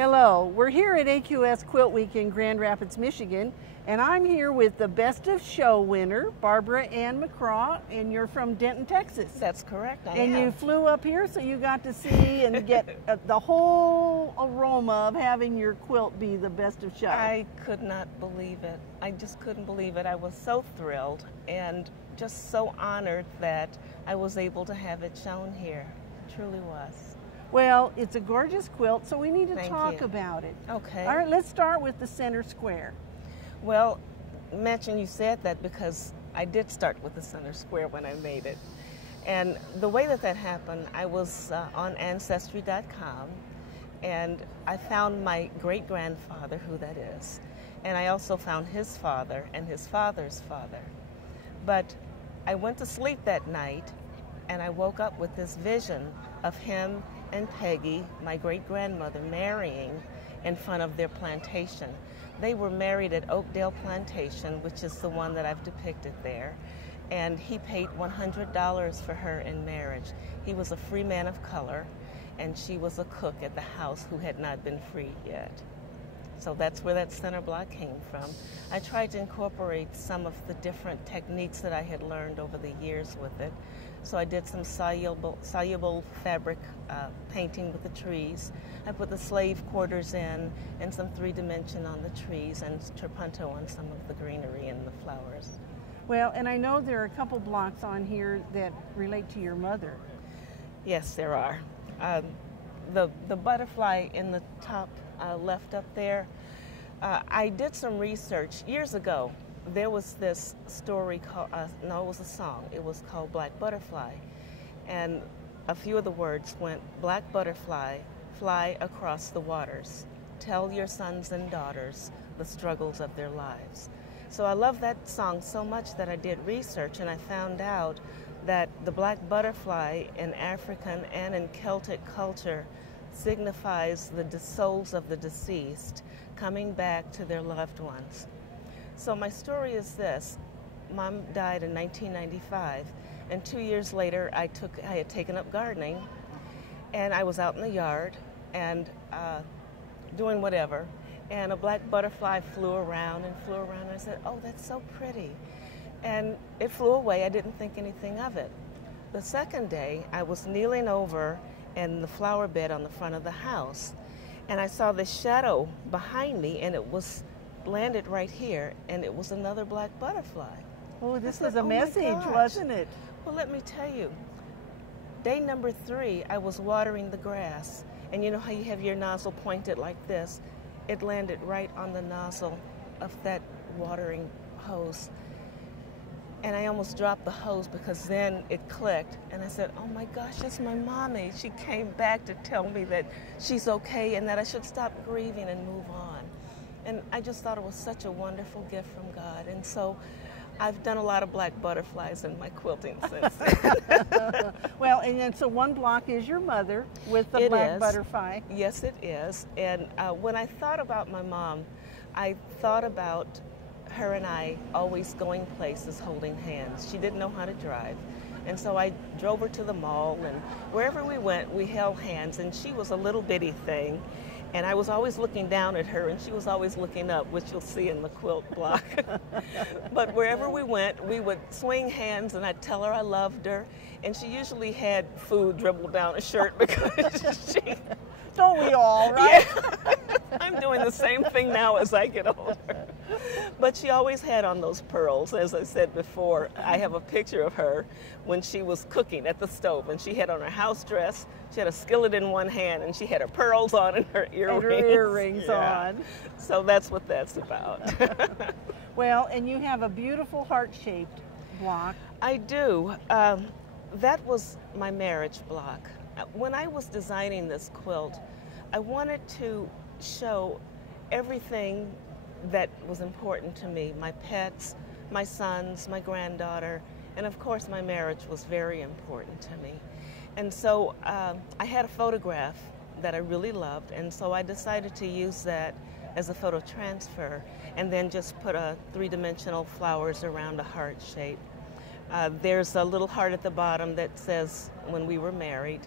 Hello, we're here at AQS Quilt Week in Grand Rapids, Michigan, and I'm here with the Best of Show winner, Barbara Ann McCraw, and you're from Denton, Texas. That's correct, I am. And you flew up here so you got to see and get the whole aroma of having your quilt be the Best of Show. I could not believe it. I just couldn't believe it. I was so thrilled and just so honored that I was able to have it shown here. It truly was. Well, it's a gorgeous quilt, so we need to talk you. about it. Okay. All right, let's start with the center square. Well, mention you said that because I did start with the center square when I made it. And the way that happened, I was on Ancestry.com, and I found my great-grandfather, who that is. And I also found his father and his father's father. But I went to sleep that night, and I woke up with this vision of him and Peggy, my great-grandmother, marrying in front of their plantation. They were married at Oakdale Plantation, which is the one that I've depicted there, and he paid $100 for her in marriage. He was a free man of color, and she was a cook at the house who had not been freed yet. So that's where that center block came from. I tried to incorporate some of the different techniques that I had learned over the years with it. So I did some soluble fabric painting with the trees. I put the slave quarters in and some 3-dimension on the trees and trapunto on some of the greenery and the flowers. Well, and I know there are a couple blocks on here that relate to your mother. Yes, there are. The butterfly in the top left up there, I did some research years ago. There was this story called, no, it was a song. It was called Black Butterfly. And a few of the words went, "Black butterfly, fly across the waters. Tell your sons and daughters the struggles of their lives." So I love that song so much that I did research, and I found out that the black butterfly in African and in Celtic culture signifies the souls of the deceased coming back to their loved ones. So my story is this. Mom died in 1995, and 2 years later I had taken up gardening, and I was out in the yard and doing whatever, and a black butterfly flew around, and I said, "Oh, that's so pretty." And it flew away. I didn't think anything of it. The second day, I was kneeling over in the flower bed on the front of the house, and I saw this shadow behind me, and it was landed right here, and it was another black butterfly. Oh, this was a message, wasn't it? Well, let me tell you, day number 3, I was watering the grass, and you know how you have your nozzle pointed like this? It landed right on the nozzle of that watering hose. And I almost dropped the hose because then it clicked. And I said, "Oh my gosh, that's my mommy." She came back to tell me that she's okay and that I should stop grieving and move on. And I just thought it was such a wonderful gift from God. And so I've done a lot of black butterflies in my quilting since then. Well, and then so one block is your mother with the black butterfly. Yes, it is. And when I thought about my mom, I thought about her and I always going places holding hands. She didn't know how to drive. And so I drove her to the mall, and wherever we went, we held hands, and she was a little bitty thing. And I was always looking down at her, and she was always looking up, which you'll see in the quilt block. But wherever we went, we would swing hands, and I'd tell her I loved her. And she usually had food dribbled down her shirt because she... Don't we all, right? Yeah. I'm doing the same thing now as I get older. But she always had on those pearls. As I said before, I have a picture of her when she was cooking at the stove, and she had on her house dress, she had a skillet in one hand, and she had her pearls on and her earrings. And her earrings on. So that's what that's about. Well, and you have a beautiful heart-shaped block. I do. That was my marriage block. When I was designing this quilt, I wanted to show everything that was important to me. My pets, my sons, my granddaughter, and of course my marriage was very important to me. And so I had a photograph that I really loved, and so I decided to use that as a photo transfer and then just put a 3-dimensional flowers around a heart shape. There's a little heart at the bottom that says when we were married,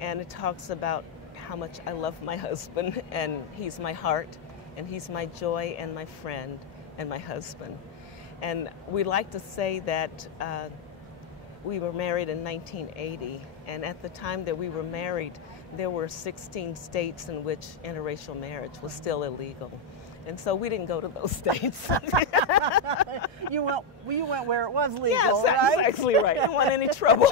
and it talks about how much I love my husband, and he's my heart, and he's my joy and my friend and my husband. And we like to say that we were married in 1980, and at the time that we were married, there were 16 states in which interracial marriage was still illegal. And so we didn't go to those states. You went where it was legal, yes, right? that's actually right. I didn't want any trouble.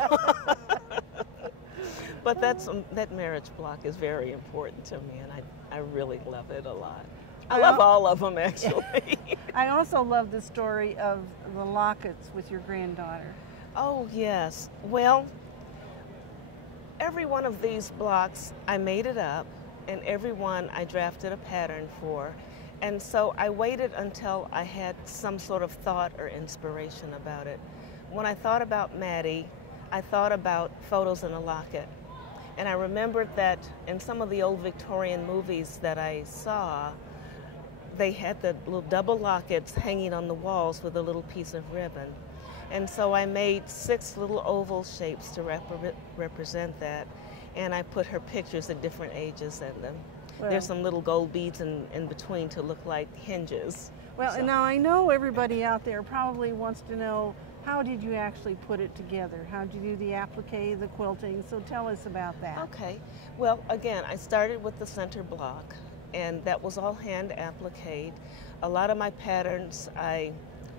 But that marriage block is very important to me, and I really love it a lot. I love all of them, actually. I also love the story of the lockets with your granddaughter. Oh, yes. Well, every one of these blocks, I made it up, and every one I drafted a pattern for. And so I waited until I had some sort of thought or inspiration about it. When I thought about Maddie, I thought about photos in a locket. And I remembered that in some of the old Victorian movies that I saw, they had the little double lockets hanging on the walls with a little piece of ribbon. And so I made 6 little oval shapes to represent that. And I put her pictures at different ages in them. Well, there's some little gold beads in between to look like hinges. Well, so. Now I know everybody out there probably wants to know, how did you actually put it together? How did you do the applique, the quilting? So tell us about that. Okay. Well, again, I started with the center block, and that was all hand appliqued. A lot of my patterns, I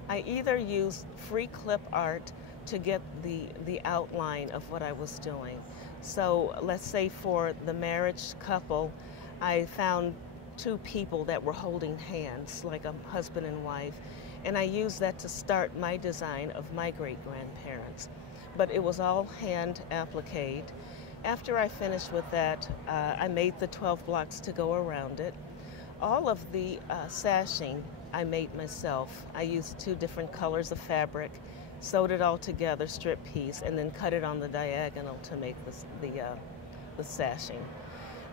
either used free clip art to get the outline of what I was doing. So let's say for the marriage couple, I found 2 people that were holding hands, like a husband and wife, and I used that to start my design of my great-grandparents. But it was all hand appliqued. After I finished with that, I made the 12 blocks to go around it. All of the sashing I made myself. I used 2 different colors of fabric, sewed it all together, strip piece, and then cut it on the diagonal to make the sashing.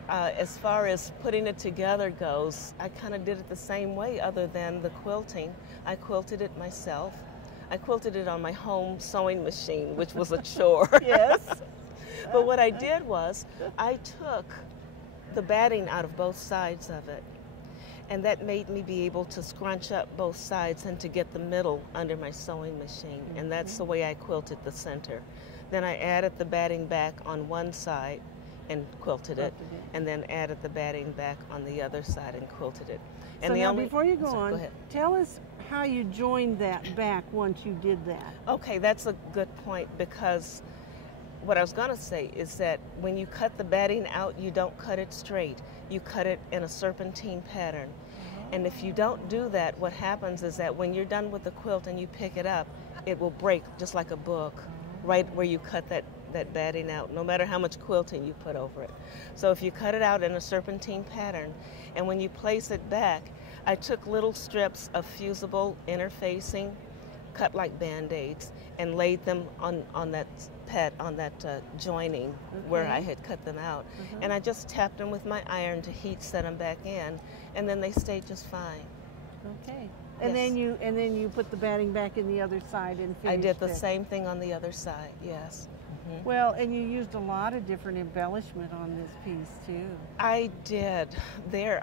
As far as putting it together goes, I kind of did it the same way other than the quilting. I quilted it myself. I quilted it on my home sewing machine, which was a chore. Yes. But what I did was I took the batting out of both sides of it, and that made me be able to scrunch up both sides and to get the middle under my sewing machine, and that's the way I quilted the center. Then I added the batting back on one side and quilted it, and then added the batting back on the other side and quilted it. And so now before you go on, tell us how you joined that back once you did that. Okay, that's a good point, because what I was going to say is that when you cut the batting out, you don't cut it straight. You cut it in a serpentine pattern. And if you don't do that, what happens is that when you're done with the quilt and you pick it up, it will break just like a book, right where you cut that batting out, no matter how much quilting you put over it. So if you cut it out in a serpentine pattern, and when you place it back, I took little strips of fusible interfacing, cut like Band-Aids, and laid them on that joining where I had cut them out. And I just tapped them with my iron to heat set them back in, and then they stayed just fine. Okay. And yes. then you put the batting back in the other side and finished I did the same thing on the other side, yes. Well, and you used a lot of different embellishment on this piece too. I did.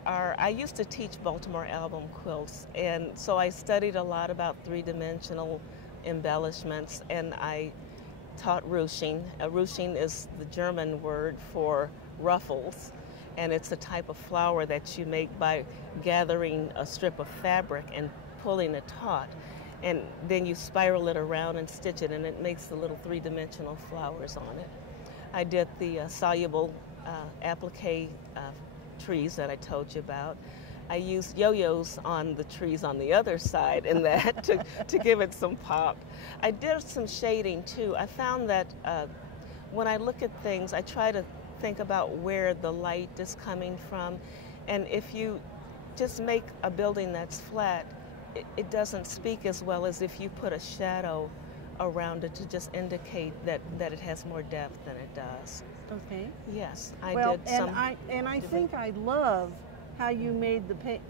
I used to teach Baltimore album quilts, and so I studied a lot about 3-dimensional embellishments, and I taught ruching. Ruching is the German word for ruffles, and it's a type of flower that you make by gathering a strip of fabric and pulling it taut. And then you spiral it around and stitch it, and it makes the little 3-dimensional flowers on it. I did the soluble applique trees that I told you about. I used yo-yos on the trees on the other side in that to give it some pop. I did some shading too. I found that when I look at things, I try to think about where the light is coming from. And if you just make a building that's flat, it doesn't speak as well as if you put a shadow around it to just indicate that it has more depth than it does. Okay. Yes, I did some. And I think I love how you made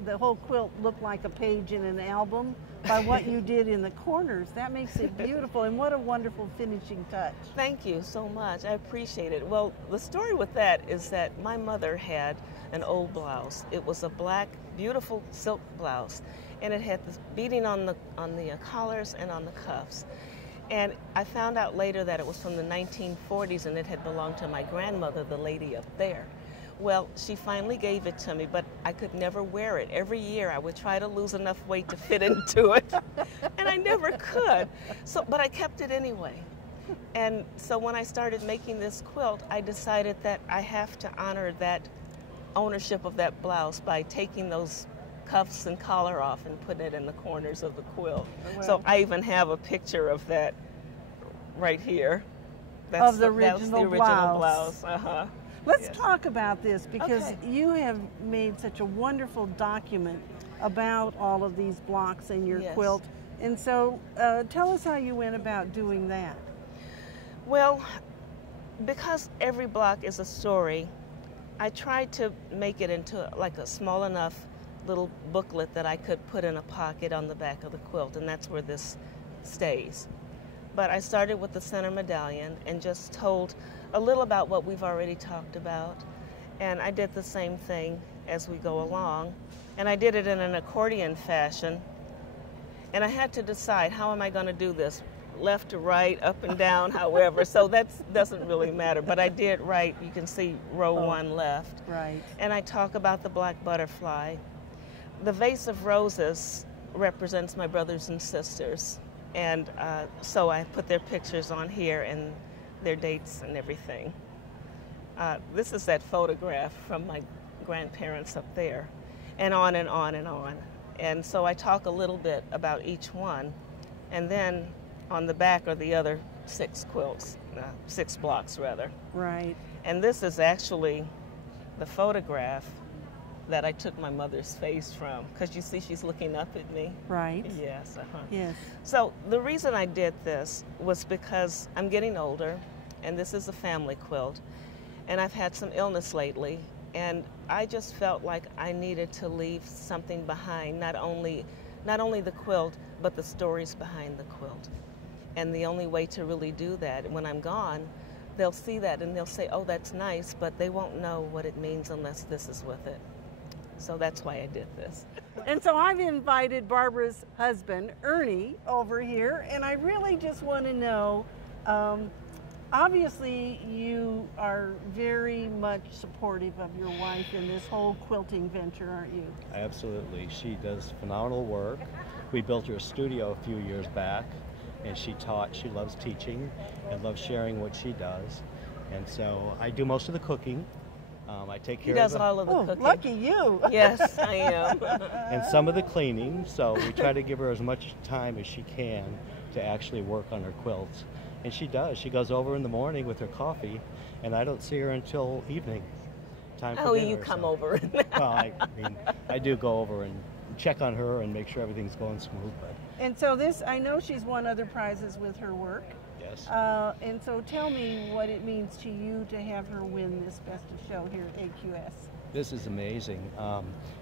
the whole quilt look like a page in an album by what you did in the corners. That makes it beautiful, and what a wonderful finishing touch. Thank you so much. I appreciate it. Well, the story with that is that my mother had an old blouse. It was a black, beautiful silk blouse, and it had this beading on the collars and on the cuffs. And I found out later that it was from the 1940s, and it had belonged to my grandmother, the lady up there. Well, she finally gave it to me, but I could never wear it. Every year I would try to lose enough weight to fit into it, and I never could. But I kept it anyway. And so when I started making this quilt, I decided that I have to honor that ownership of that blouse by taking those cuffs and collar off and putting it in the corners of the quilt. Well, so I even have a picture of that right here. That's the original blouse. Let's talk about this, because you have made such a wonderful document about all of these blocks in your quilt. And so tell us how you went about doing that. Well, because every block is a story, I tried to make it into like a small enough little booklet that I could put in a pocket on the back of the quilt, and that's where this stays. But I started with the center medallion and just told a little about what we've already talked about, and I did the same thing as we go along, and I did it in an accordion fashion, and I had to decide, how am I going to do this? Left to right, up and down, however, so that doesn't really matter, but I did right. You can see row 1 left. Right. And I talk about the black butterfly. The vase of roses represents my brothers and sisters, and so I put their pictures on here and their dates and everything. This is that photograph from my grandparents up there, and on and on and on. And so I talk a little bit about each one, and then on the back are the other 6 quilts, 6 blocks rather. Right. And this is actually the photograph that I took my mother's face from, because you see she's looking up at me. Right. Yes. Yes. So the reason I did this was because I'm getting older, and this is a family quilt, and I've had some illness lately, and I just felt like I needed to leave something behind, not only the quilt, but the stories behind the quilt. And the only way to really do that, when I'm gone, they'll see that and they'll say, oh, that's nice, but they won't know what it means unless this is with it. So that's why I did this. And so I've invited Barbara's husband, Ernie, over here, and I really just want to know, obviously you are very much supportive of your wife in this whole quilting venture, aren't you? Absolutely. She does phenomenal work. We built her a studio a few years back, and she loves teaching and loves sharing what she does. And so I do most of the cooking. I take care of He does all of the cooking. Lucky you. Yes, I am. And some of the cleaning, so we try to give her as much time as she can to actually work on her quilts. And she does. She goes over in the morning with her coffee, and I don't see her until evening. Time for dinner, you come over. Well, I mean, I do go over and check on her and make sure everything's going smooth. But. And so I know she's won other prizes with her work. Yes. And so tell me what it means to you to have her win this Best of Show here at AQS. This is amazing.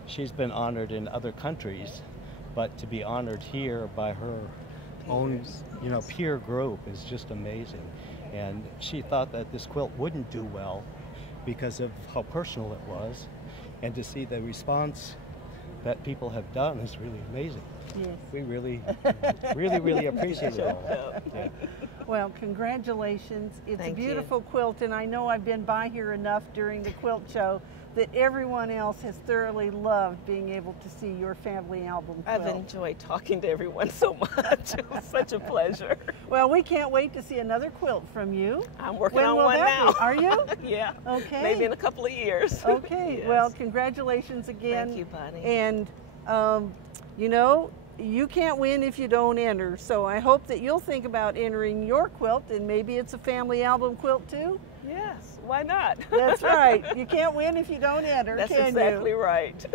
She's been honored in other countries, but to be honored here by her own, peer group is just amazing. And she thought that this quilt wouldn't do well because of how personal it was, and to see the response that people have done is really amazing. Yes. We really, really appreciate it all. Yeah. Well, congratulations. It's Thank a beautiful you. quilt, and I know I've been by here enough during the quilt show that everyone else has thoroughly loved being able to see your family album quilt. I've enjoyed talking to everyone so much. It was such a pleasure. Well, we can't wait to see another quilt from you. I'm working when on will one that now. Be? Are you? Yeah. Okay. Maybe in a couple of years. Okay. Yes. Well, congratulations again. Thank you, Bonnie. And, you can't win if you don't enter. So I hope that you'll think about entering your quilt, and maybe it's a family album quilt too. Yes, why not? That's right. You can't win if you don't enter, That's can exactly you? right.